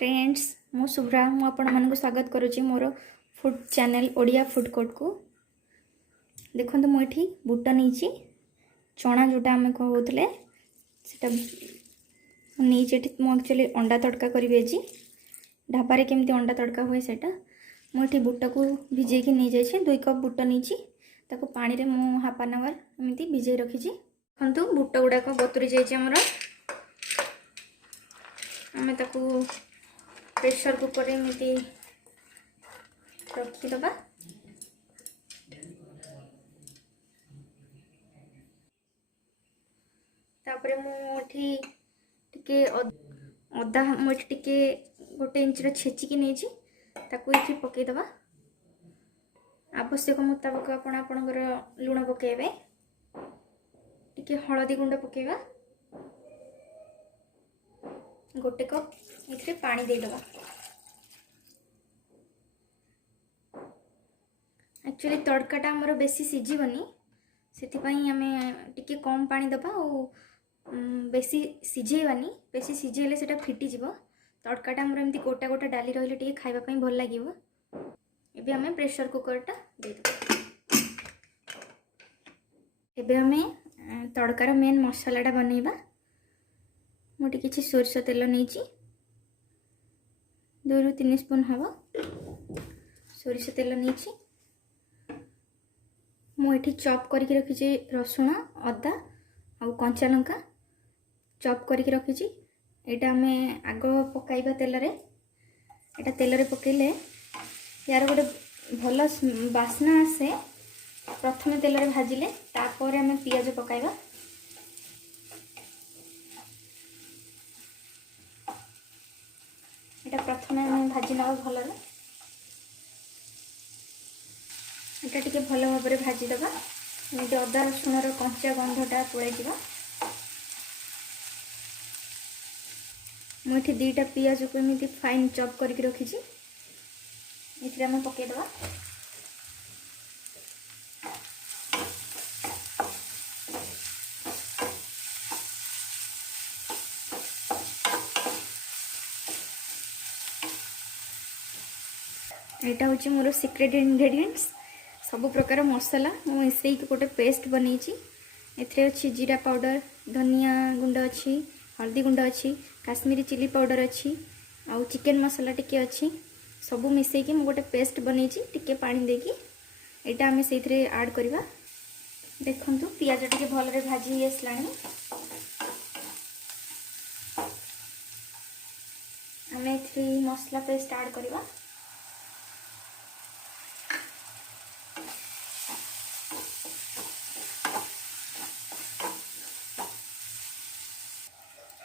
Friends मु शुभ्रा मु आपण मानक स्वागत करुच्ची मोर food channel Odia food court को। देखो मुझे बुट नहीं चना जोटा आम कहते नहीं एक्चुअली अंडा तड़का करी आज ढाबारे केमती अंडा तड़का हुए से मुझे बुट को भिजे नहीं जाए 2 कप बुट नहीं पानी रे मु हाफ एन आवर एमती भिजे रखी। देखो बुट गुड़ाक बतुरी जामर आम ताकू प्रेशर कुकर एमती रखीदबा। तापर मुझे अदा मुझे टिके गोटे इंचर छेचिकी नहीं ये पकईदबा। आवश्यक मुताबक आपणकर लुण पकेबे टिके हलदी गुंड पकेबा गोटे कप ये पानी देदबा। एक्चुअली तड़काटा आमर बेसी सिझीबनी से आम टिके कम पानी दबा और बेसी सिझेबानी बेसी सिझेले से फिटिज तड़काटा आमर एमती गोटा गोटा डाली रही टे खावाई भल लगे। एबे आम प्रेशर कुकरटा देदबा। एबे आम तड़कार मेन मसलाटा बनइबा। मुझे किसी सोरिष तेल नहीं 2 ରୁ 3 स्पून हम सोरिष तेल नहीं मुझे चॉप करके रखी रसुण अदा और कंचा लंका चॉप करके रखी। यहाँ आम आग पकाइबा तेल रे एटा तेल रे पकेले यार गोटे भल बास्ना आसे। प्रथम तेल रे भाजिले तापर आम पियाज पकाइबा। एटा प्रथम आम भाजी नवा भल एटा टिके भल भाव में भाजीदबा एमती अदा रसुण कंचा गंधटा पड़े जा। मुझे 2टा पियाज को एमती फाइन चॉप करके रखी ये आम पकईदबा। यहाँ हूँ मोर सिक्रेट इंग्रेडिएंट्स सब प्रकार मसला मिसई गोटे पेस्ट बनई। एथे अच्छी जीरा पाउडर धनिया गुंड अच्छी हल्दी गुंड अच्छी काश्मीरी चिली पाउडर अच्छी आउ चिकेन मसला टिके अच्छी सब मिसईकी मु गोटे पेस्ट बनई टिके पानी देकी एटा आम से ऐड करवा। देखु पियाज टिके भल भाजी आसला आम ए मसला पेस्ट ऐड करवा।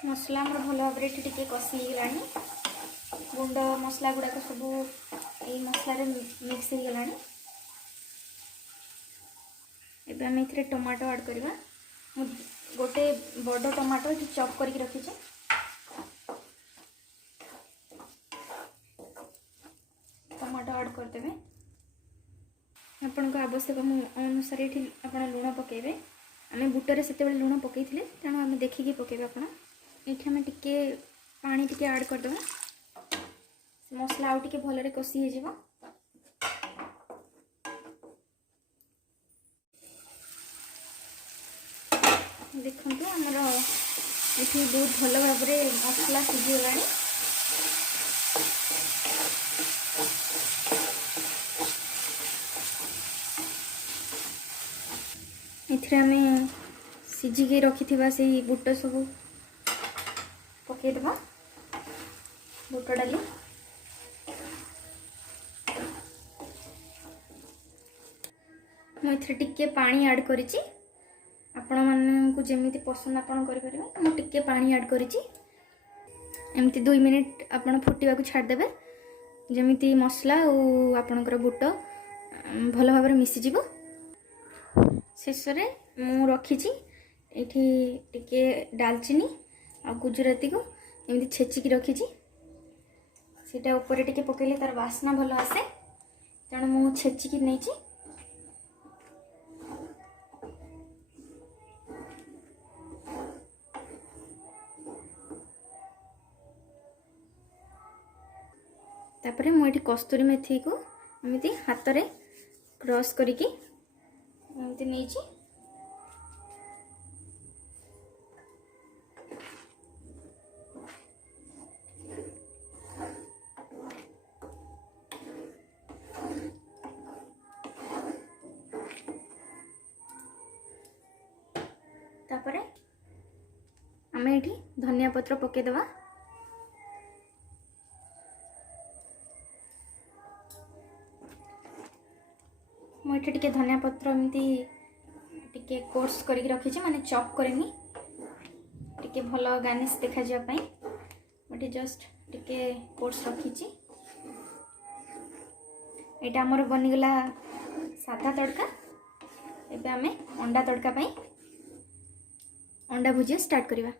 मसला आम भल भाव टे कषिगला गुंड मसला गुड़ाक सब ये मसला मिक्स हो गला। एबे आम ये टमाटो ऐड करवा। गोटे बड़ टमाटो ये चॉप करके रखी टमाटो ऐड करदे। आपण को आवश्यक अनुसार ये आप लुण पकेबे। आम बुटरे से लुण पकई तेणु आम देखिकी पकेबे। आप ये आम टिके पानी टिके ऐड करदे मसला आउ टिके भलरे कषि हो। देखो आमर ये बहुत भल भाव मसला सिझीगला। ये आम सिझिकी रखी से बुट सब पकईदबा बुट डाली। मुझे टिके पानी ऐड करिछि आपण मानकु जेमिति पसंद आपण करि परिबे। मु टिके पानी ऐड करिछि एमती 2 मिनिट आपण फुटिबा को छाड़ देबे जेमिति मसला और आपणकर बुट भल भाव में मिसी जिवो। शेष रे मु रखिछि एठी टिके दालचीनी आ गुजराती को एमती छेचिकी रखी सीटा ऊपर टिके पकेले तार वासना भल आसे तेणु मु छेचिकी नहीं। तापर मुझे कस्तूरी मेथी को एमती हाथ में क्रश करके एमती नहीं तापर आम ये धनिया पत्र पकेदवा मुझे टिके धनिया पत्र एमती टिके कोर्स करके रखी माने चॉप करेनी टिके भल गार्निश देखा जाय मुझे जस्ट टिके कोर्स रखी एटा हमर बनीगला सादा तड़का। एबे आमे अंडा तड़का पाई अंडा भुजिया स्टार्ट करवा।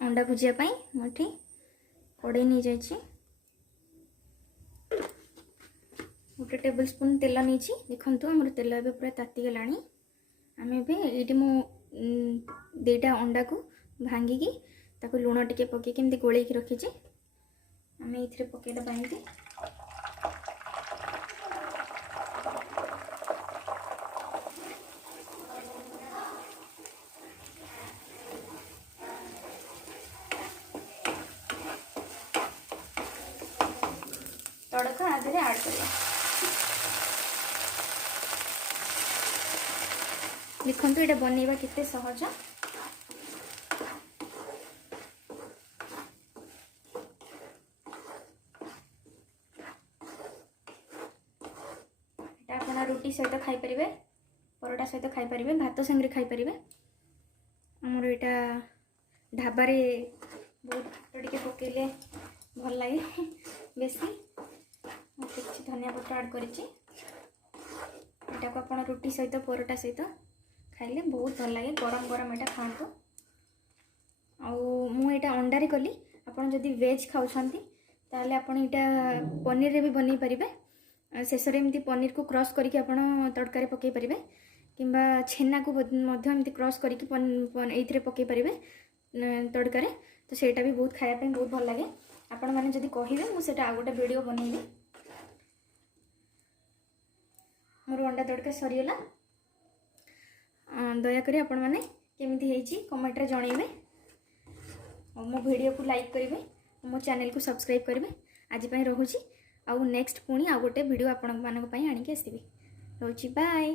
अंडा भुजिया पाई मुठी कड़े नहीं जाइए गोटे टेबल स्पून तेल नहीं देखु आम तेल ए पूरा ताती गला आम ये दुईटा अंडा को भांगिकी ताको लुण टिके पकईकि एमती गोल रखीचे आम ये पकईदे एमती तड़का आधे ऐड करवा। देखो ये बनवा केते सहज। आप रुटी सहित खाई पारे परोटा सहित खाई पारे भात संगे खाई पारे आमर यहाँ ढाबारे बहुत टे पकड़े भल लगे बेसी कुछ धनिया पत्र ऐड करी आप रुटी सहित परोटा सहित खाइले बहुत भल लगे गरम गरम यहाँ खाँतु। आईटा अंडारे कली आपड़ जदि वेज खाऊँगी ताले आप पनीर रे भी बन पारे शेष एमती पनीर को क्रश करके आप तड़कार पकई पारे कि छेना को एमती क्रश करके पकई पारे तड़कार तो सेटा भी बहुत खायापी बहुत भल लगे। आपण मैंने जदि कहे मुझे आउ गोटे वीडियो बनइबी। मोर अंडा तड़का सरीगला दयाकोरी आपण मैंने केमिति हेची कमेंट रे जणइबे और मो वीडियो को लाइक करेंगे मो चैनल को सब्सक्राइब करेंगे। आज रोची आउ नेक्स्ट पुणी आउ गोटे वीडियो आपण मानक पई आनिके आसीबी रोची बाय।